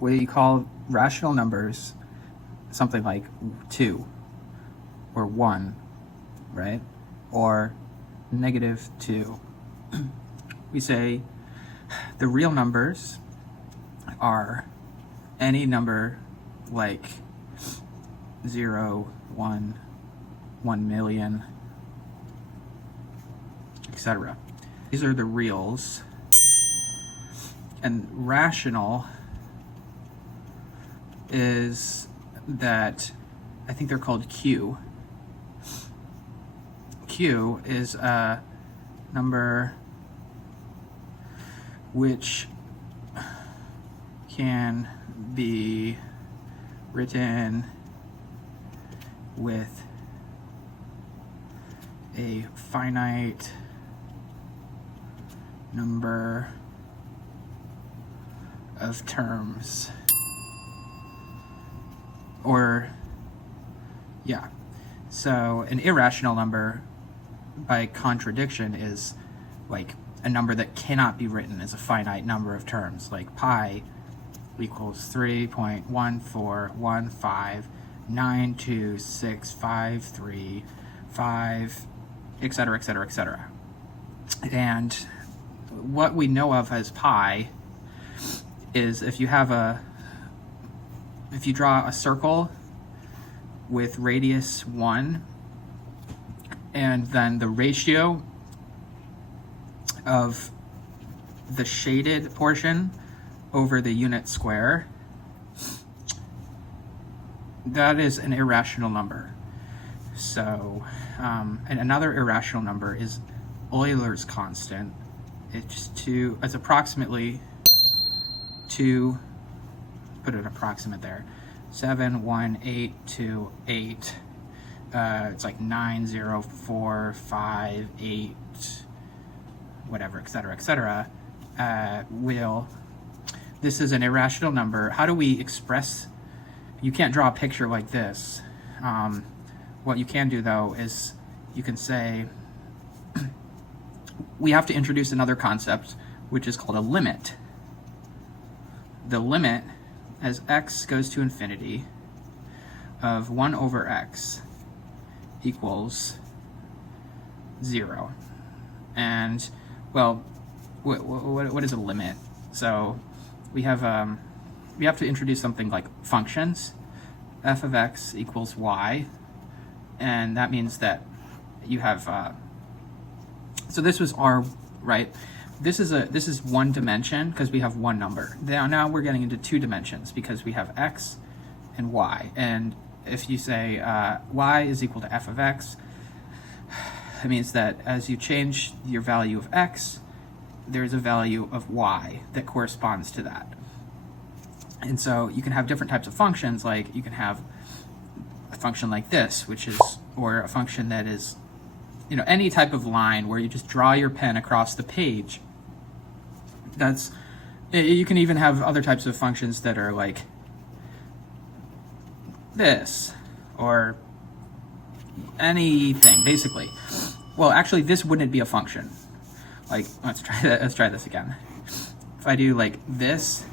We call rational numbers something like 2 or 1, right? Or -2. We say the real numbers are any number like 0, 1, 1,000,000, etc. These are the reals. And rational is that, I think they're called Q. Q is a number which can be written with a finite number of terms. Or, yeah. So an irrational number, by contradiction, is like a number that cannot be written as a finite number of terms, like pi equals 3.141592653, etc., etc., etc. And what we know of as pi is if you draw a circle with radius 1, and then the ratio of the shaded portion over the unit square, that is an irrational number. So, and another irrational number is Euler's constant. It's approximately 2, put an approximate there, 71828. It's like 90458, whatever, etc., etc. This is an irrational number. How do we express? You can't draw a picture like this. What you can do, though, is you can say we have to introduce another concept, which is called a limit. The limit, as x goes to infinity, of 1 over x equals 0. And, well, what is a limit? So we have to introduce something like functions. F of x equals y, and that means that you have so this was r, right? This is one dimension because we have one number. Now we're getting into 2 dimensions because we have x and y. And if you say y is equal to f of x, it means that as you change your value of x, there's a value of y that corresponds to that. And so you can have different types of functions. Like you can have a function like this, or a function that is, any type of line where you just draw your pen across the page. You can even have other types of functions that are like this, or anything, basically. Well, actually, this wouldn't be a function. Like, let's try this again. If I do like this,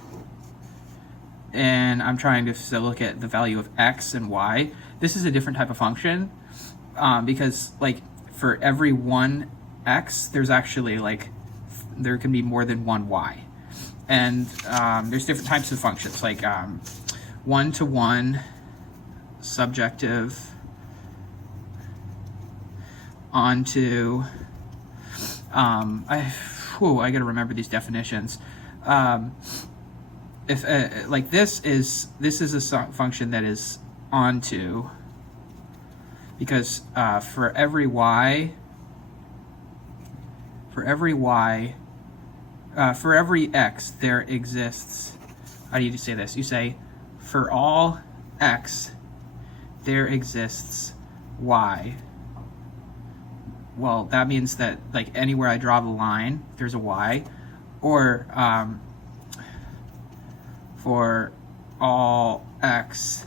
and I'm trying to look at the value of x and y, this is a different type of function, because like for every one x, there's actually there can be more than one y. And there's different types of functions, like one-to-one, subjective, onto, I gotta remember these definitions. If like this is a function that is onto, because for every x there exists, how do you say this? You say for all x there exists y. Well, that means that like anywhere I draw the line, there's a y. Or for all x,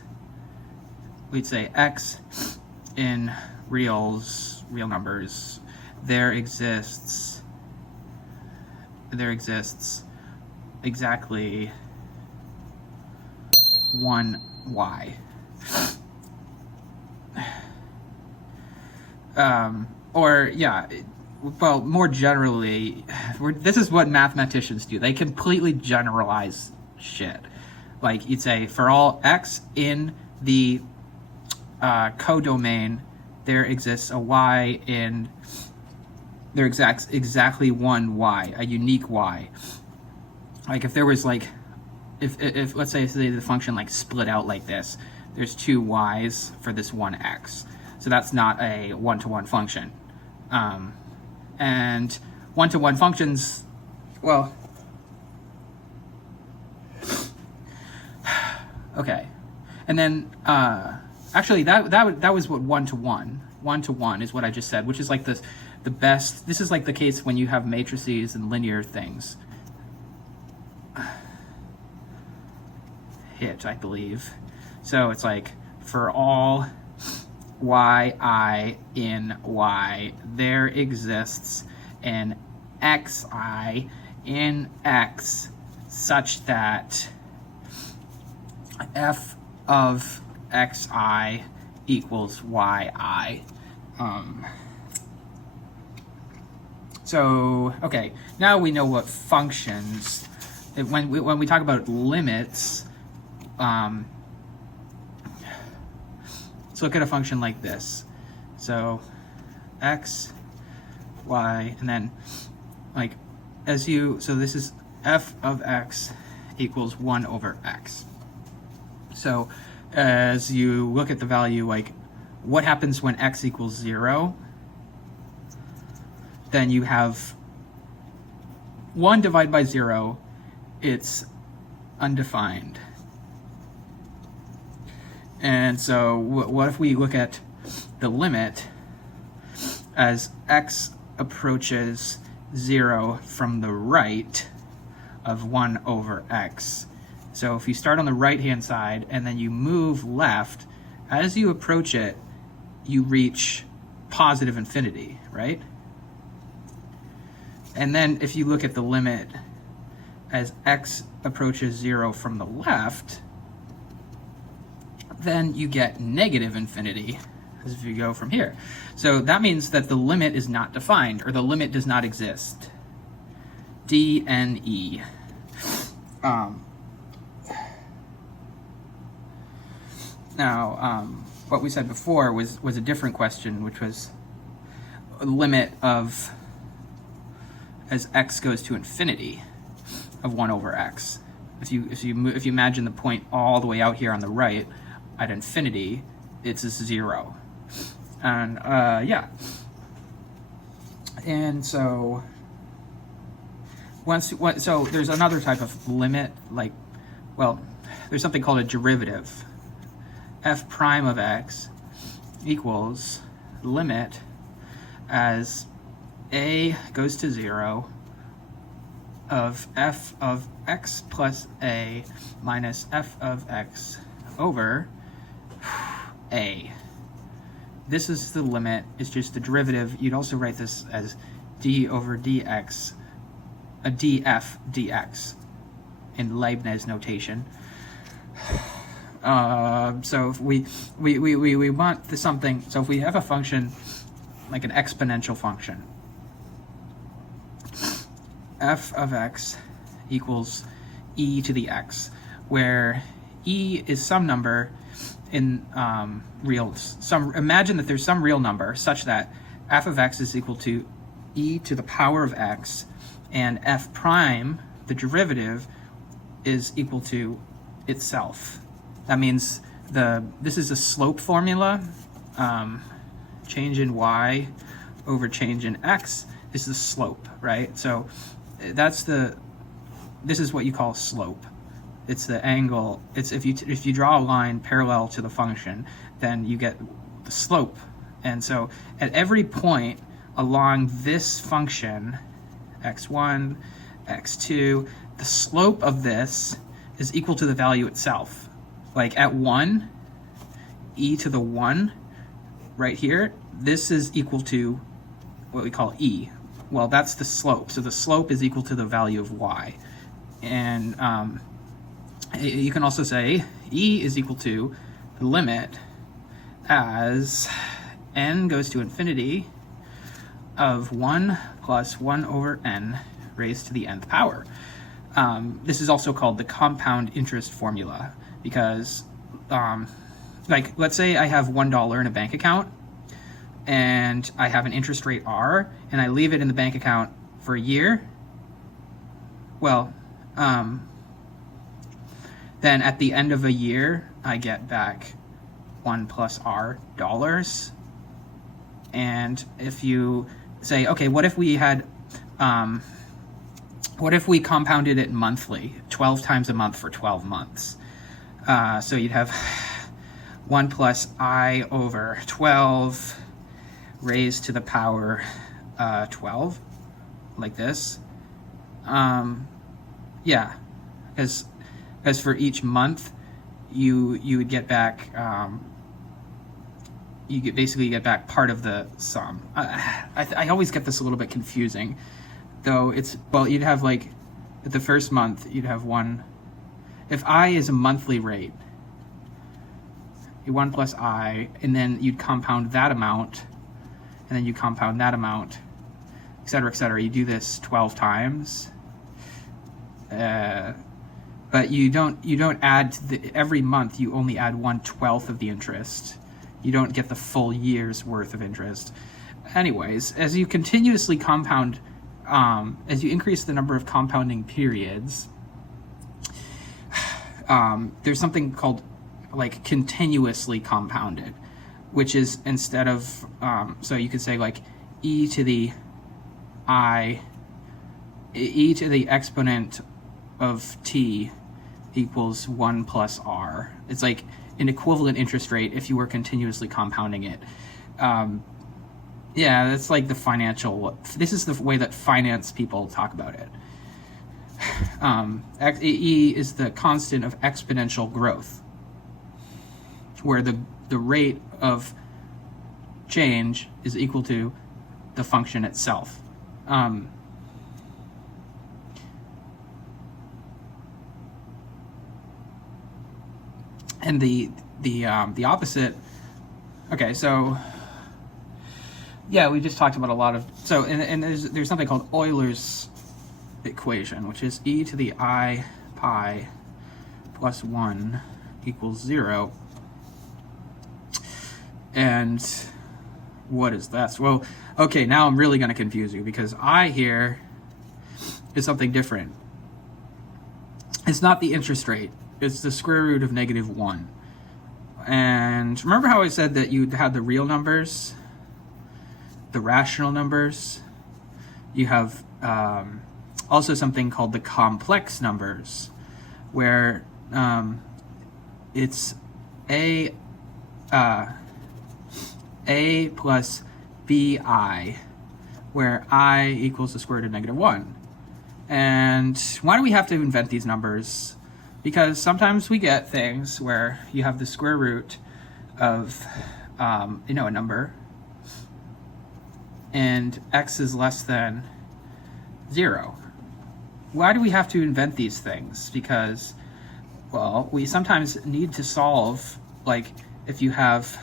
we'd say x in real numbers, there exists exactly 1y. Or yeah, well, more generally, this is what mathematicians do. They completely generalize shit. Like you'd say, for all x in the codomain, there exists a y in, there exactly one y, a unique y. Like if there was like, if let's say the function like split out like this, there's two y's for this one x. So that's not a one-to-one function. And one-to-one functions, well, okay. And then, actually that was what one-to-one is what I just said, which is like the best, this is like the case when you have matrices and linear things. Hit, I believe. So it's like, for all yi in y, there exists an xi in x such that f of xi equals yi. So, okay, now we know what functions, when we talk about limits, let's look at a function like this. So x, y, and then like so this is f of x equals 1 over x. So as you look at the value, like what happens when x equals 0? Then you have 1 divided by 0, it's undefined. And so what if we look at the limit as x approaches 0 from the right of 1 over x. So if you start on the right hand side and then you move left, as you approach it, you reach positive infinity, right? And then if you look at the limit as x approaches 0 from the left, then you get negative infinity as if you go from here. So that means that the limit is not defined, or the limit does not exist. DNE. Now, what we said before was a different question, which was a limit of, as x goes to infinity, of 1 over x. If you imagine the point all the way out here on the right, at infinity, it's a 0. And yeah. And so so there's another type of limit, like, well, there's something called a derivative. F prime of x equals limit as a goes to 0 of f of x plus a minus f of x over a. This is the limit. It's just the derivative. You'd also write this as d over dx, a df dx in Leibniz notation. So if we want something, so if we have a function like an exponential function, f of x equals e to the x, where e is some number in imagine that there's some real number such that f of x is equal to e to the power of x, and f prime, the derivative, is equal to itself. That means this is a slope formula. Change in y over change in x is the slope, right? So this is what you call slope. It's the angle. It's if you draw a line parallel to the function, then you get the slope. And so at every point along this function, x1, x2, the slope of this is equal to the value itself. Like at 1, e to the 1, right here, this is equal to what we call e. Well, that's the slope. So the slope is equal to the value of y. And you can also say e is equal to the limit as n goes to infinity of 1 plus 1 over n raised to the nth power. This is also called the compound interest formula because, like, let's say I have $1 in a bank account and I have an interest rate R and I leave it in the bank account for a year. Well, then at the end of a year, I get back 1 plus R dollars. And if you say, okay, what if we compounded it monthly, 12 times a month for 12 months? So you'd have 1 plus I over 12 raised to the power 12, like this. Yeah, because for each month, you would get back, you basically get back part of the sum. I always get this a little bit confusing, though. You'd have, like, at the first month, you'd have 1. If I is a monthly rate, 1 plus I, and then you'd compound that amount, and then you compound that amount, etc., etc. You do this 12 times. But you don't add every month. You only add 1/12 of the interest. You don't get the full year's worth of interest. Anyways, as you continuously compound, as you increase the number of compounding periods, there's something called, like, continuously compounded, which is instead of, so you could say, like, e to the exponent of t equals 1 plus r. It's like an equivalent interest rate if you were continuously compounding it. Yeah, that's like this is the way that finance people talk about it. E is the constant of exponential growth, where the rate of change is equal to the function itself. And the opposite. Okay, so yeah, we just talked about a lot of, so and there's something called Euler's equation, which is e to the I pi plus 1 equals 0. And what is that? Well, okay, now I'm really going to confuse you, because I here is something different. It's not the interest rate. It's the square root of -1. And remember how I said that you had the real numbers, the rational numbers? You have also something called the complex numbers, where it's a plus bi, where I equals the square root of -1. And why do we have to invent these numbers? Because sometimes we get things where you have the square root of, a number, and x is less than 0. Why do we have to invent these things? Because, well, we sometimes need to solve, like, if you have,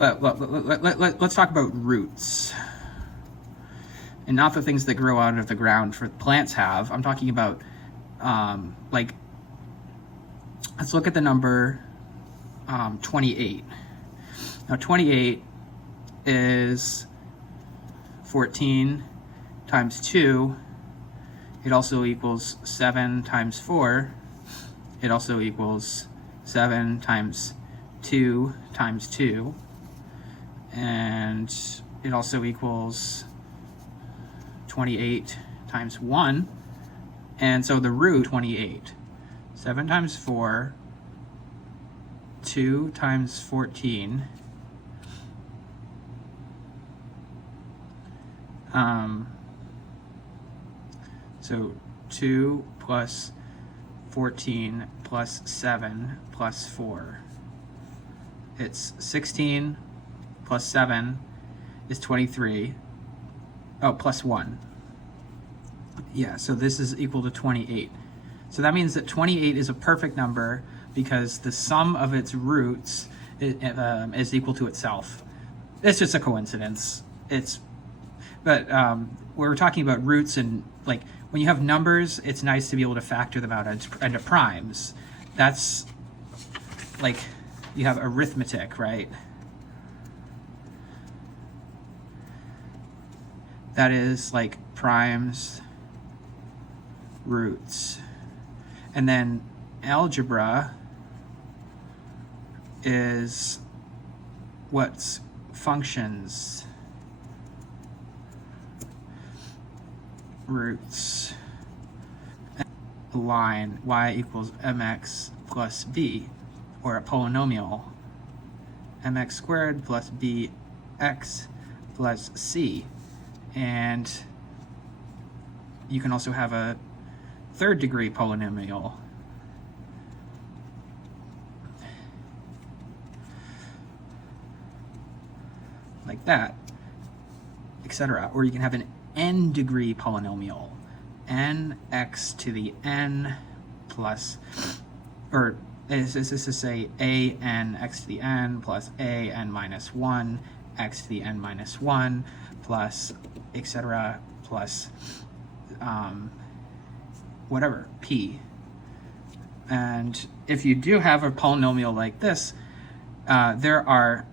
let's talk about roots. And not the things that grow out of the ground for plants have. I'm talking about, like, let's look at the number 28. Now, 28 is 14 times 2. It also equals 7 times 4. It also equals 7 times 2 times 2. And it also equals 28 times 1, and so the root 28. 7 times 4, 2 times 14, so 2 plus 14 plus 7 plus 4. It's 16 plus 7 is 23. Oh, plus 1. Yeah, so this is equal to 28. So that means that 28 is a perfect number because the sum of its roots is equal to itself. It's just a coincidence. But we're talking about roots, and like when you have numbers, it's nice to be able to factor them out into primes. That's like you have arithmetic, right? That is like primes, roots. And then algebra is what's functions, roots, a line y equals mx plus b, or a polynomial mx squared plus bx plus c. And you can also have a third degree polynomial like that, etc. Or you can have an n degree polynomial, nx to the n plus, or this is to say a n x to the n plus a n minus 1 x to the n minus 1 plus etc. plus whatever, p. And if you do have a polynomial like this, there are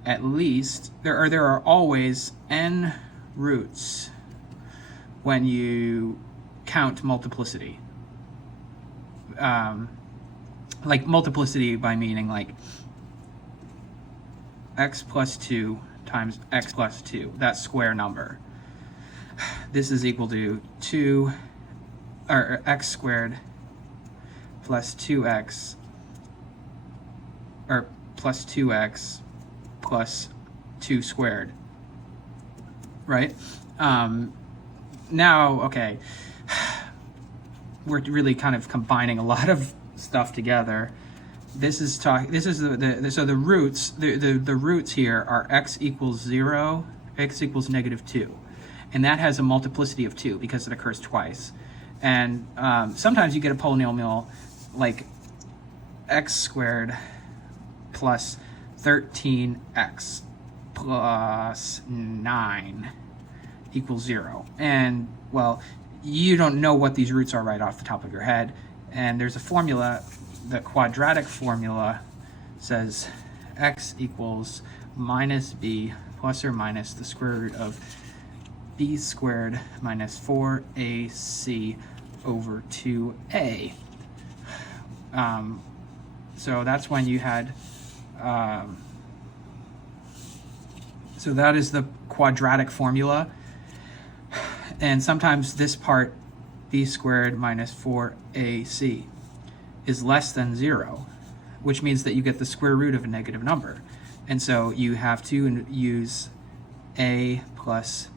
always n roots when you count multiplicity. Like multiplicity by meaning like x plus 2 times x plus 2, that square number. This is equal to 2, or x squared plus 2x, or plus 2x plus 2 squared, right? Now, okay, we're really kind of combining a lot of stuff together. So the roots, the roots here are x equals 0, x equals negative 2. And that has a multiplicity of 2 because it occurs twice. And sometimes you get a polynomial like x squared plus 13x plus 9 equals 0. And, well, you don't know what these roots are right off the top of your head. And there's a formula, the quadratic formula says x equals minus b plus or minus the square root of b squared minus 4ac over 2a. So that's when you had, so that is the quadratic formula. And sometimes this part, b squared minus 4ac, is less than 0, which means that you get the square root of a negative number. And so you have to use a plus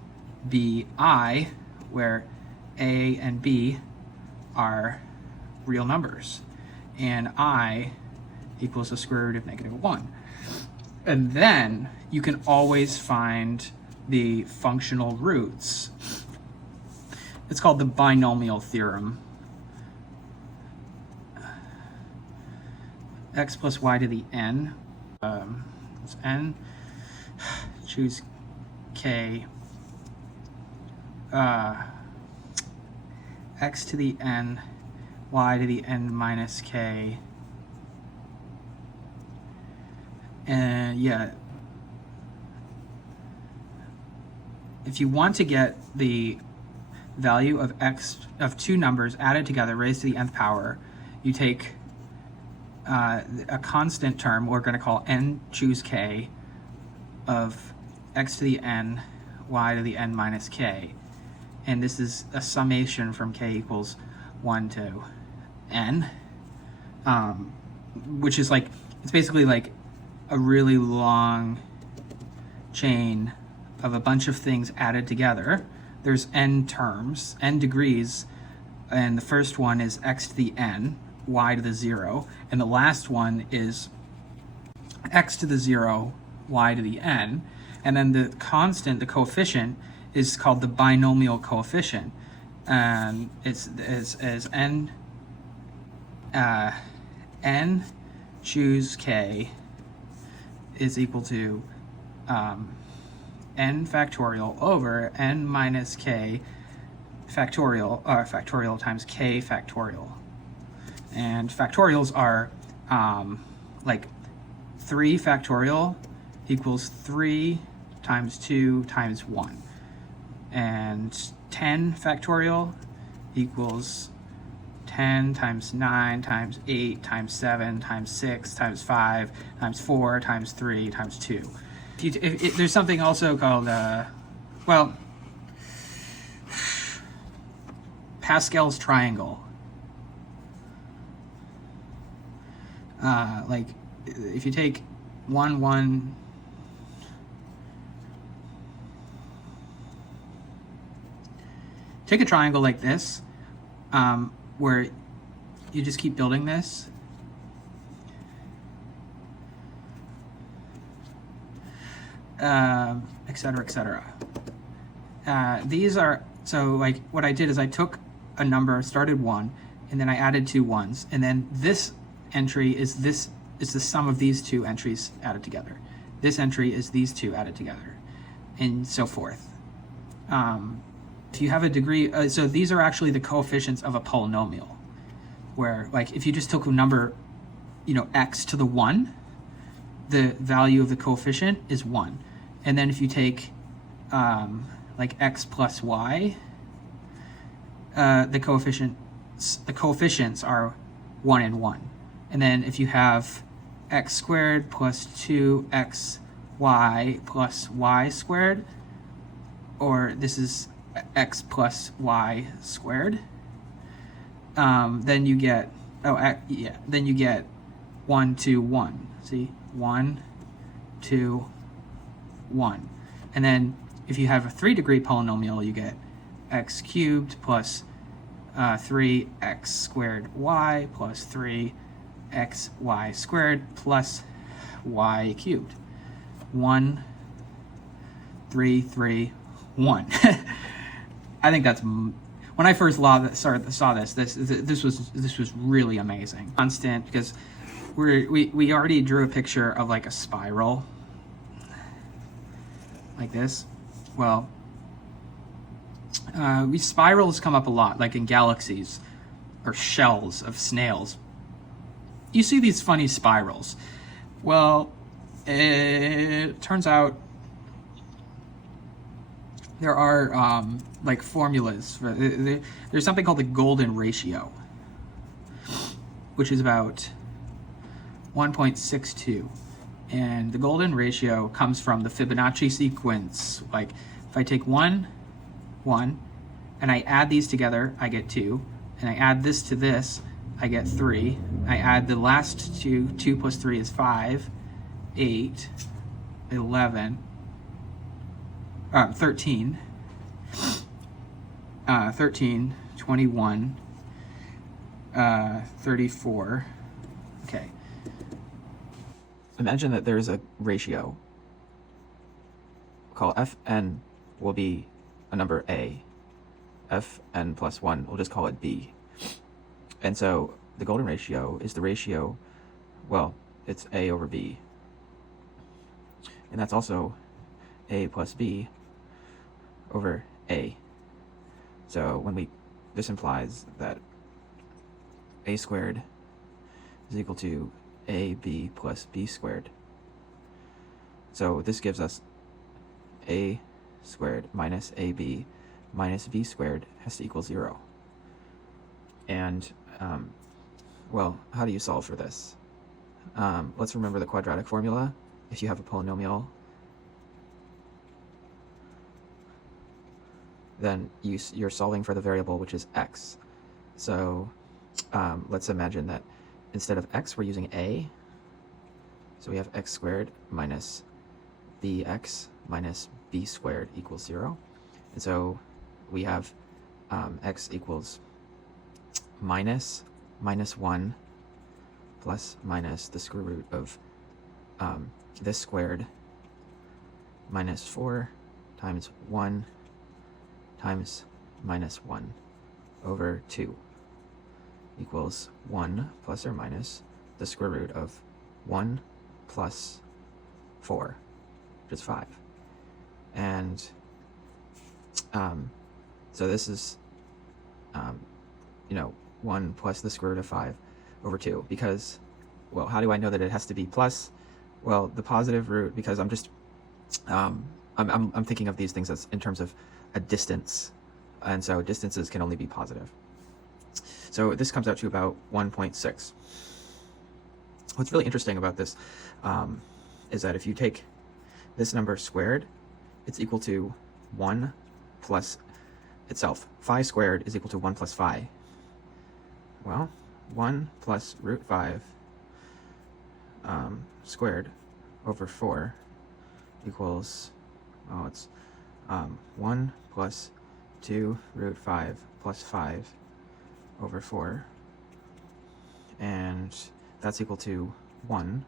bi, where a and b are real numbers, and I equals the square root of negative 1. And then you can always find the functional roots. It's called the binomial theorem. X plus y to the n, it's n, choose k, x to the n, y to the n minus k, and yeah, if you want to get the value of x, of two numbers added together raised to the nth power, you take a constant term we're going to call n choose k of x to the n, y to the n minus k. And this is a summation from k equals 1 to n, which is like, it's basically like a really long chain of a bunch of things added together. There's n terms, n degrees, and the first one is x to the n, y to the 0, and the last one is x to the 0, y to the n, and then the constant, the coefficient, is called the binomial coefficient. and it's n n choose k is equal to n factorial over n minus k factorial, factorial times k factorial. And factorials are like 3 factorial equals 3 times 2 times 1. And 10 factorial equals 10 times 9 times 8 times 7 times 6 times 5 times 4 times 3 times 2. If there's something also called, well, Pascal's triangle. Like, if you take 1, 1, take a triangle like this, where you just keep building this. Et cetera, et cetera. These are, so like what I did is I took a number, started 1, and then I added 2 ones, and then this entry is the sum of these 2 entries added together. This entry is these 2 added together, and so forth. If you have a degree, so these are actually the coefficients of a polynomial, where like if you just took a number, x to the 1, the value of the coefficient is 1. And then if you take like x plus y, the coefficients are 1 and 1. And then if you have x squared plus 2xy plus y squared, or this is x plus y squared, then you get, then you get 1, 2, 1. See, 1, 2, 1. And then if you have a 3-degree polynomial, you get x cubed plus 3x squared y plus 3xy squared plus y cubed. 1, 3, 3, 1. I think that's, when I first saw this, this was really amazing. Constant, because we already drew a picture of like a spiral like this. Well, spirals come up a lot, like in galaxies or shells of snails. You see these funny spirals. Well, it turns out there are like formulas. There's something called the golden ratio, which is about 1.62. And the golden ratio comes from the Fibonacci sequence. Like if I take 1, 1, and I add these together, I get 2. And I add this to this, I get 3. I add the last 2, 2 plus 3 is 5, 8, 11, 13, 13, 21, 34. Okay. Imagine that there's a ratio. We'll call Fn will be a number A. Fn plus 1, we'll just call it B. And so the golden ratio is the ratio, well, it's A over B. And that's also A plus B over A. So this implies that A squared is equal to AB plus B squared. So this gives us A squared minus AB minus B squared has to equal 0. And, well, how do you solve for this? Let's remember the quadratic formula. If you have a polynomial, then you're solving for the variable which is x. So let's imagine that instead of x, we're using a. So we have x squared minus bx minus b squared equals 0. And so we have x equals minus 1 plus minus the square root of this squared minus 4 times 1 times minus 1. over 2 equals 1 plus or minus the square root of 1 plus 4, which is 5. And so this is, 1 plus the square root of 5 over 2, because, well, how do I know that it has to be plus? Well, the positive root, because I'm just, I'm thinking of these things as in terms of a distance, and so distances can only be positive. So this comes out to about 1.6. What's really interesting about this is that if you take this number squared, it's equal to 1 plus itself. Phi squared is equal to 1 plus phi. Well, 1 plus root 5 squared over 4 equals, well, it's 1 plus 2 root 5 plus 5 over 4, and that's equal to 1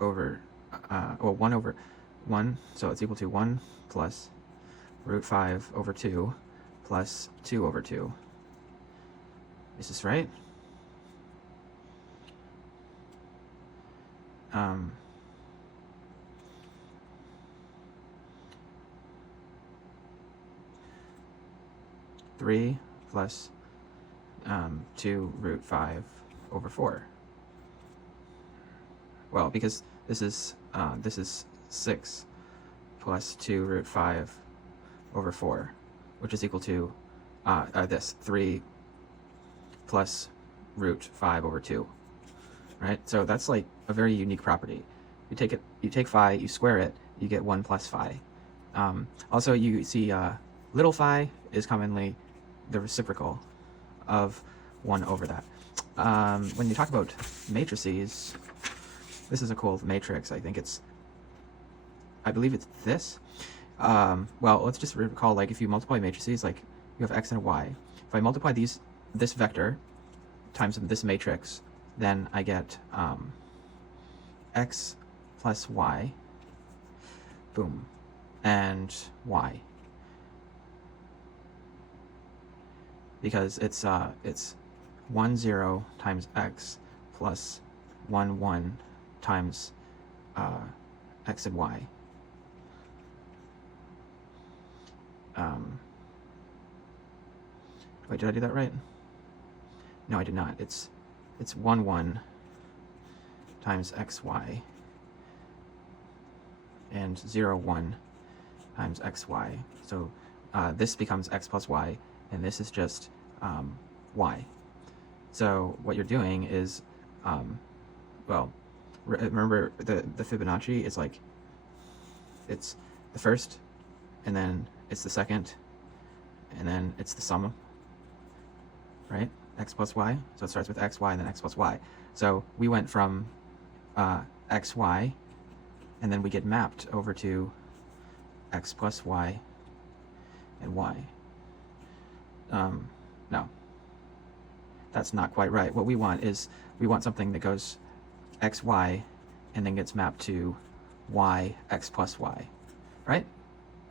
over, 1 over 1, so it's equal to 1 plus root 5 over 2 plus 2 over 2. Is this right? Three plus 2 root 5 over 4. Well, because this is 6 plus 2 root 5 over 4, which is equal to this 3 plus root 5 over 2, right? So that's like a very unique property. You take phi, you square it, you get 1 plus phi. Also, you see little phi is commonly the reciprocal of 1 over that. When you talk about matrices, this is a cool matrix. I believe it's this. Well, let's just recall, like, if you multiply matrices, like you have x and y. If I multiply this vector times this matrix, then I get x plus y, boom, and y. Because it's 1 0 times x plus 1 1 times x and y. Wait, did I do that right? No, I did not. It's 1 1 times xy and 0 1 times xy. So this becomes x plus y, and this is just y. So what you're doing is, well, remember the Fibonacci is like, it's the first, and then it's the second, and then it's the sum, right? X plus y. So it starts with x, y, and then x plus y. So we went from x, y, and then we get mapped over to x plus y and y. No, that's not quite right. What we want is, we want something that goes x, y, and then gets mapped to y, x plus y, right?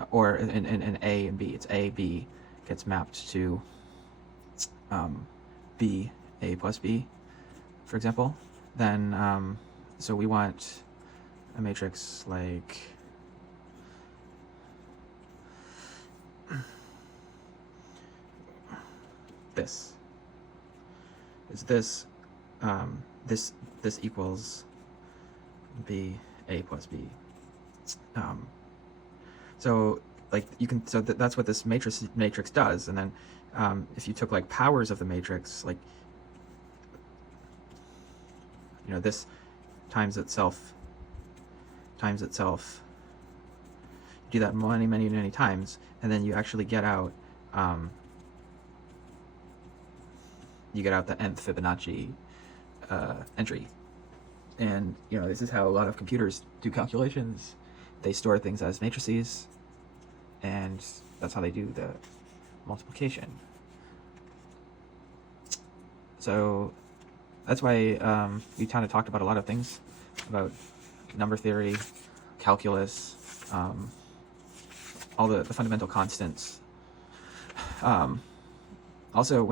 Or in A and B, it's A, B gets mapped to B, A plus B, for example. Then, so we want a matrix like this. Is this, this equals B, A plus B. So like you can, so that's what this matrix does. And then if you took like powers of the matrix, like, this times itself, do that many, many, many times, and then you actually get out, the nth Fibonacci entry. And this is how a lot of computers do calculations. They store things as matrices, and that's how they do the multiplication. So that's why we kind of talked about a lot of things about number theory, calculus, all the fundamental constants. Also,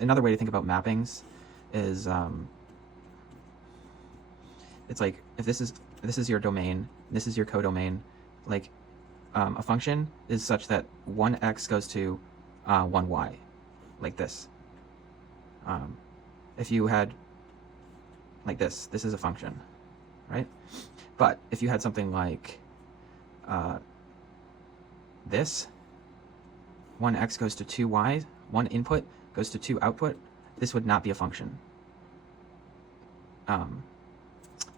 another way to think about mappings is it's like if this is your domain, this is your codomain, like a function is such that 1x goes to 1y, like this. If you had like this is a function, right? But if you had something like this, 1x goes to 2y, 1 input goes to 2 output, this would not be a function.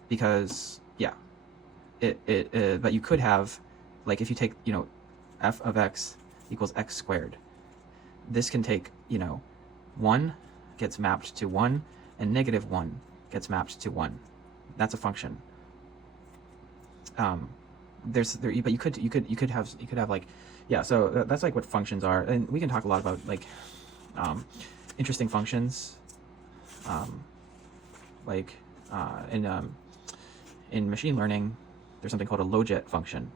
Because, yeah, but you could have, like, if you take, f of x equals x squared, this can take, 1 gets mapped to 1, and negative 1 gets mapped to 1. That's a function. But you could have like, yeah, so that's like what functions are, and we can talk a lot about like interesting functions, like in machine learning there's something called a logit function,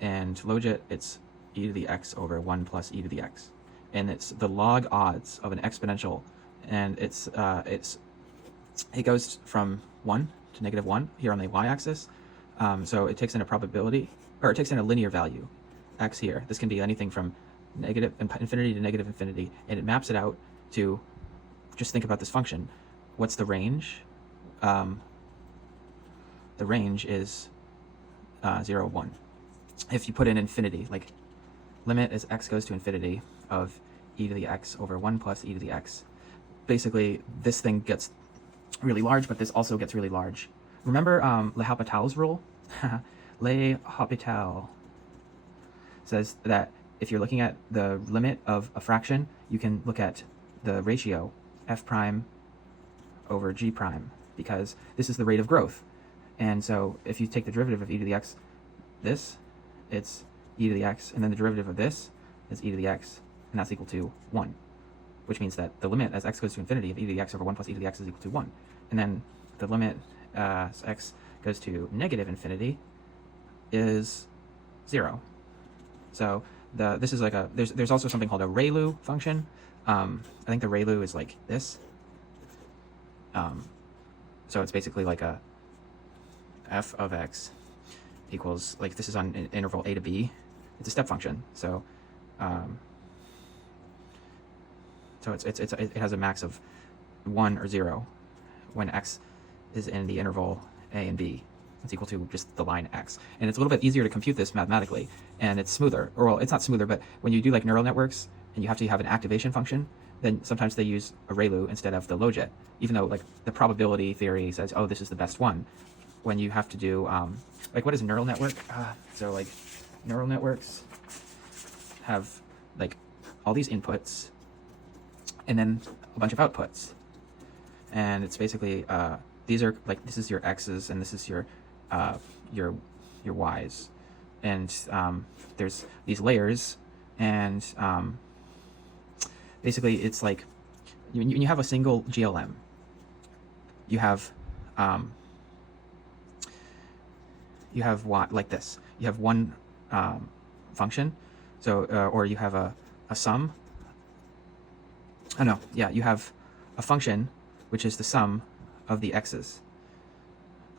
and logit, it's e to the x over 1 plus e to the x, and it's the log odds of an exponential, and it goes from 1 to negative 1 here on the y-axis. So it takes in a probability, or it takes in a linear value, x here. This can be anything from negative infinity to negative infinity, and it maps it out to, just think about this function. What's the range? The range is 0, 1. If you put in infinity, like limit as x goes to infinity of e to the x over 1 plus e to the x, basically this thing gets really large, but this also gets really large. Remember L'Hopital's rule? L'Hopital says that if you're looking at the limit of a fraction, you can look at the ratio f prime over g prime, because this is the rate of growth. And so if you take the derivative of e to the x, it's e to the x, and then the derivative of this is e to the x, and that's equal to 1, which means that the limit as x goes to infinity of e to the x over 1 plus e to the x is equal to 1. And then the limit as x goes to negative infinity is 0. So this is like there's also something called a ReLU function. I think the ReLU is like this. So it's basically like a f of x equals, like, this is on interval a to b. It's a step function. So it has a max of 1 or 0 when x is in the interval a and b. It's equal to just the line x. And it's a little bit easier to compute this mathematically, and it's smoother. Or, well, it's not smoother, but when you do like neural networks and you have to have an activation function, then sometimes they use a ReLU instead of the logit, even though like the probability theory says, oh, this is the best one. When you have to do, like, what is a neural network? So like neural networks have like all these inputs and then a bunch of outputs. And it's basically, these are like, this is your x's and this is your y's. And there's these layers, and basically it's like, when you have a single GLM, you have what, like this. You have one function, so or you have a sum. Oh no, yeah, you have a function which is the sum of the x's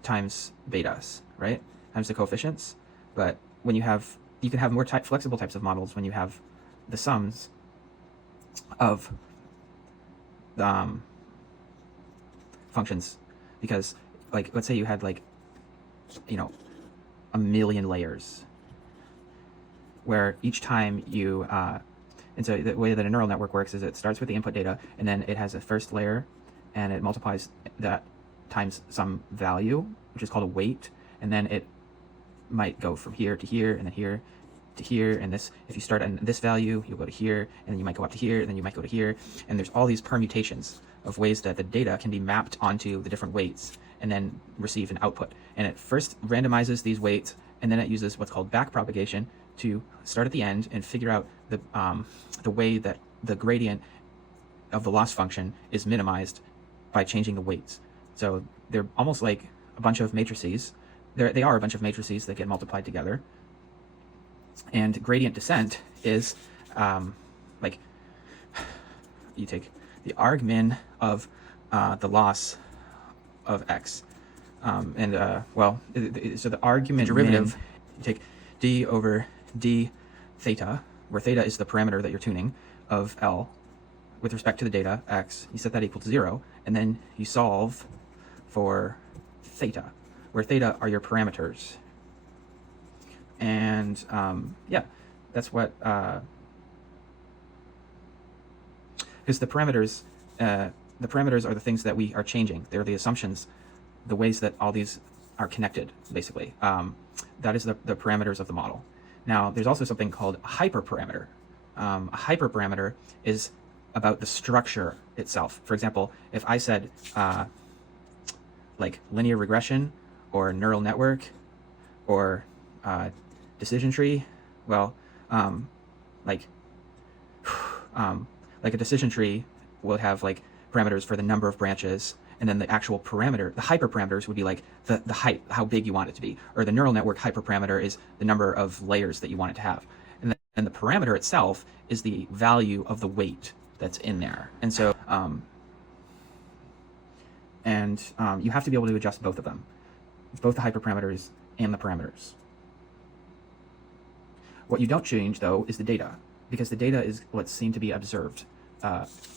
times betas, right? Times the coefficients. But when you can have more flexible types of models when you have the sums of functions, because, like, let's say you had like, a million layers, where each time you and so the way that a neural network works is it starts with the input data, and then it has a first layer, and it multiplies that times some value, which is called a weight, and then it might go from here to here, and then here to here, and this, if you start at this value, you'll go to here, and then you might go up to here, and then you might go to here, and there's all these permutations of ways that the data can be mapped onto the different weights and then receive an output. And it first randomizes these weights, and then it uses what's called backpropagation to start at the end and figure out the way that the gradient of the loss function is minimized by changing the weights. So they're almost like a bunch of matrices. They are a bunch of matrices that get multiplied together. And gradient descent is like you take the argmin of the loss of x. So the argument derivative, you take d over d theta, where theta is the parameter that you're tuning of L with respect to the data x. You set that equal to 0, and then you solve for theta, where theta are your parameters. And yeah, that's what, because the parameters are the things that we are changing. They're the assumptions, the ways that all these are connected, basically. That is the parameters of the model. Now, there's also something called a hyperparameter. A hyperparameter is about the structure itself. For example, if I said like linear regression or neural network or decision tree, well, like a decision tree will have like parameters for the number of branches, and then the actual parameter, the hyperparameters would be like the height, how big you want it to be, or the neural network hyperparameter is the number of layers that you want it to have, and the parameter itself is the value of the weight that's in there. And so you have to be able to adjust both of them, both the hyperparameters and the parameters. What you don't change though is the data, because the data is what's seen to be observed.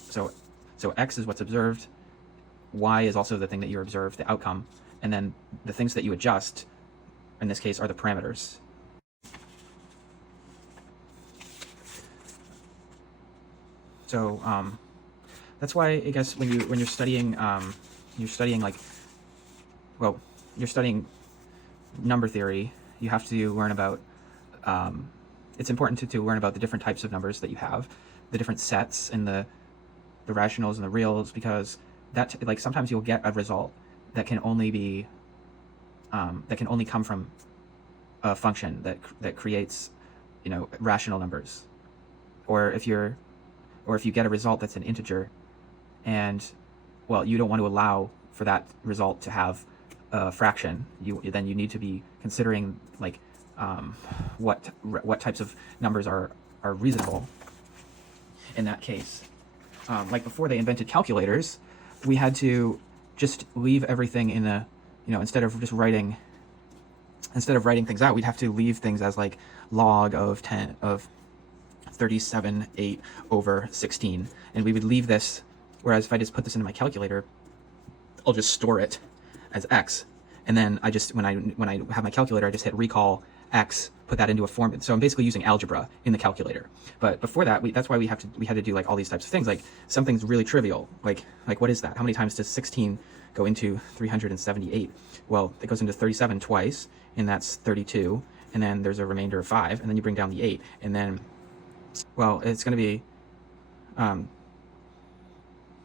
So x is what's observed, y is also the thing that you observe, the outcome, and then the things that you adjust, in this case, are the parameters. So that's why I guess when you're studying number theory, you have to learn about. It's important to learn about the different types of numbers that you have, the different sets, and the rationals and the reals, because that like sometimes you'll get a result that can only be that can only come from a function that creates, you know, rational numbers, or if you get a result that's an integer, and well, you don't want to allow for that result to have a fraction, then you need to be considering like what types of numbers are reasonable in that case. Like before they invented calculators, we had to just leave everything in a, you know, instead of writing things out, we'd have to leave things as like log of 37.8 over 16, and we would leave this. Whereas if I just put this into my calculator, I'll just store it as x, and then I just when I have my calculator, I just hit recall x, put that into a form. So I'm basically using algebra in the calculator. But before that, that's why we had to do like all these types of things. Like something's really trivial. Like what is that? How many times does 16 go into 378? Well, it goes into 37 twice, and that's 32. And then there's a remainder of 5, and then you bring down the 8, and then, well, it's going to be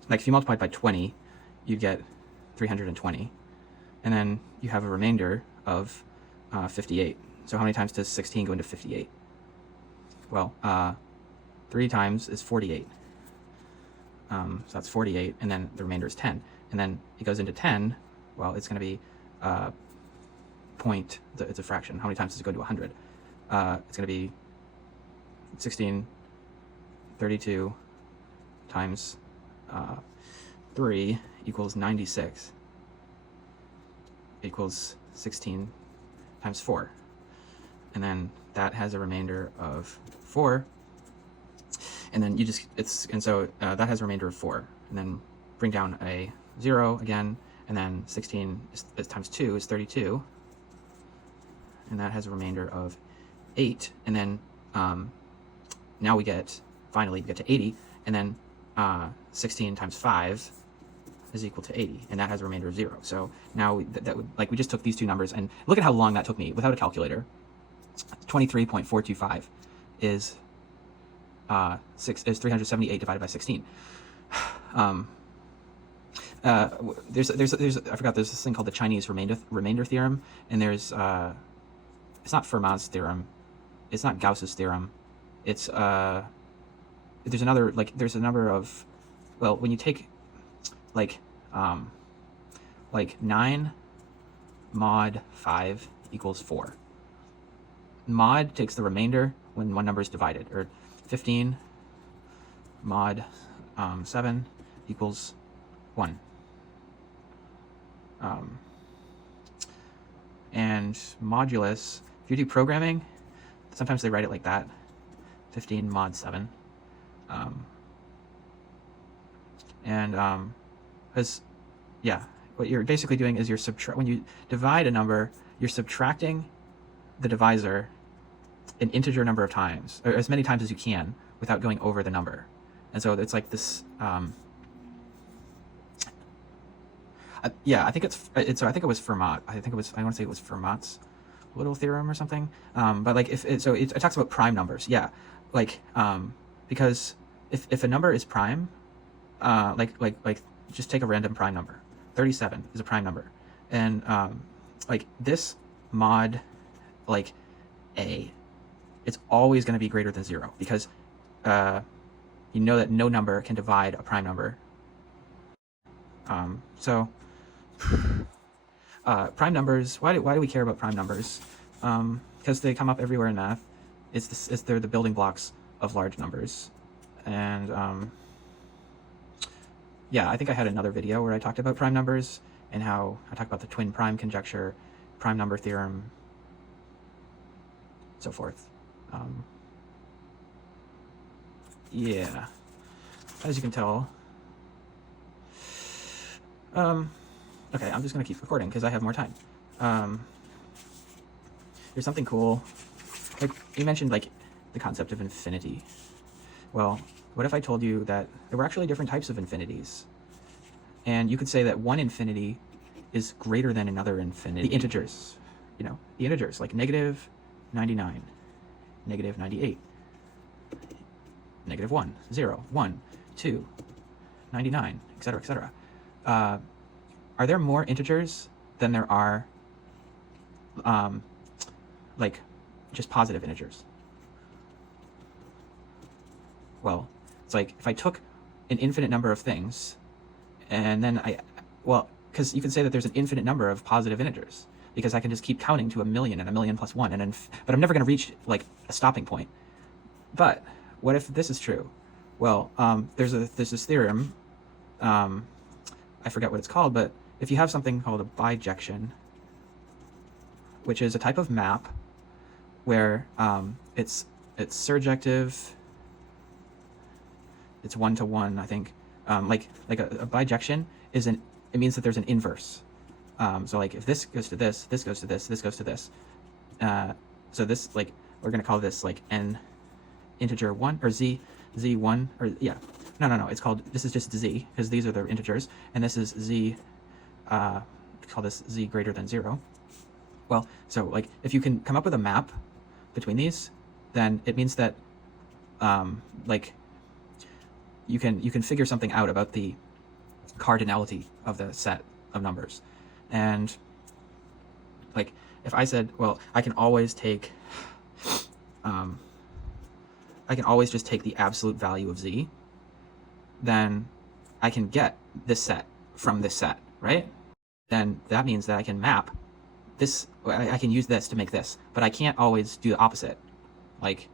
like if you multiplied by 20, you get 320, and then you have a remainder of 58. So how many times does 16 go into 58? Well, 3 times is 48. So that's 48, and then the remainder is 10. And then it goes into 10, well, it's going to be it's a fraction. How many times does it go to 100? It's going to be 16, 32 times 3 equals 96, equals 16 times 4. And then that has a remainder of 4, and then you just that has a remainder of 4, and then bring down a 0 again, and then 16 is times 2 is 32, and that has a remainder of 8, and then now finally we get to 80, and then 16 times 5 is equal to 80, and that has a remainder of 0. So now we just took these two numbers, and look at how long that took me without a calculator. 23.425 is 378 divided by 16. There's I forgot, there's this thing called the Chinese remainder theorem, and there's it's not Fermat's theorem, it's not Gauss's theorem, it's there's a number of, well, when you take like 9 mod 5 equals 4. Mod takes the remainder when one number is divided, or 15 mod 7 equals 1. And modulus, if you do programming, sometimes they write it like that, 15 mod 7. Because, yeah, what you're basically doing is when you divide a number, you're subtracting the divisor an integer number of times, or as many times as you can, without going over the number. And so it's like this, yeah, I think so I think it was Fermat. I want to say it was Fermat's little theorem or something. But like it talks about prime numbers. Yeah, like because if a number is prime, like just take a random prime number. 37 is a prime number, and like this mod, like a, it's always going to be greater than 0 because you know that no number can divide a prime number. So prime numbers. Why do we care about prime numbers? Because they come up everywhere in math. They're the building blocks of large numbers, and yeah, I think I had another video where I talked about prime numbers and how I talked about the twin prime conjecture, prime number theorem, so forth. Yeah, as you can tell. Okay, I'm just gonna keep recording because I have more time. Here's something cool. Like you mentioned, like the concept of infinity. Well, what if I told you that there were actually different types of infinities? And you could say that one infinity is greater than another infinity. The integers, you know, the integers like negative 99, negative 98, negative 1, 0, 1, 2, 99, etc., etc. Are there more integers than there are like just positive integers? Well, it's like if I took an infinite number of things and then because you can say that there's an infinite number of positive integers because I can just keep counting to 1,000,000 and 1,000,000 plus 1, and then but I'm never going to reach like a stopping point. But what if this is true? Well, there's this theorem, I forget what it's called, but if you have something called a bijection, which is a type of map where it's surjective, it's 1-to-1, I think. Like a bijection it means that there's an inverse. So like if this goes to this, this goes to this, this goes to this. So this, like, we're gonna call this like n integer 1 or z1, or yeah, no, it's called, this is just z because these are the integers, and this is z, call this z greater than 0. Well, so like if you can come up with a map between these, then it means that like you can figure something out about the cardinality of the set of numbers. And like if I said, well, I can always just take the absolute value of z, then I can get this set from this set, right? Then that means that I can map this, I can use this to make this, but I can't always do the opposite. Like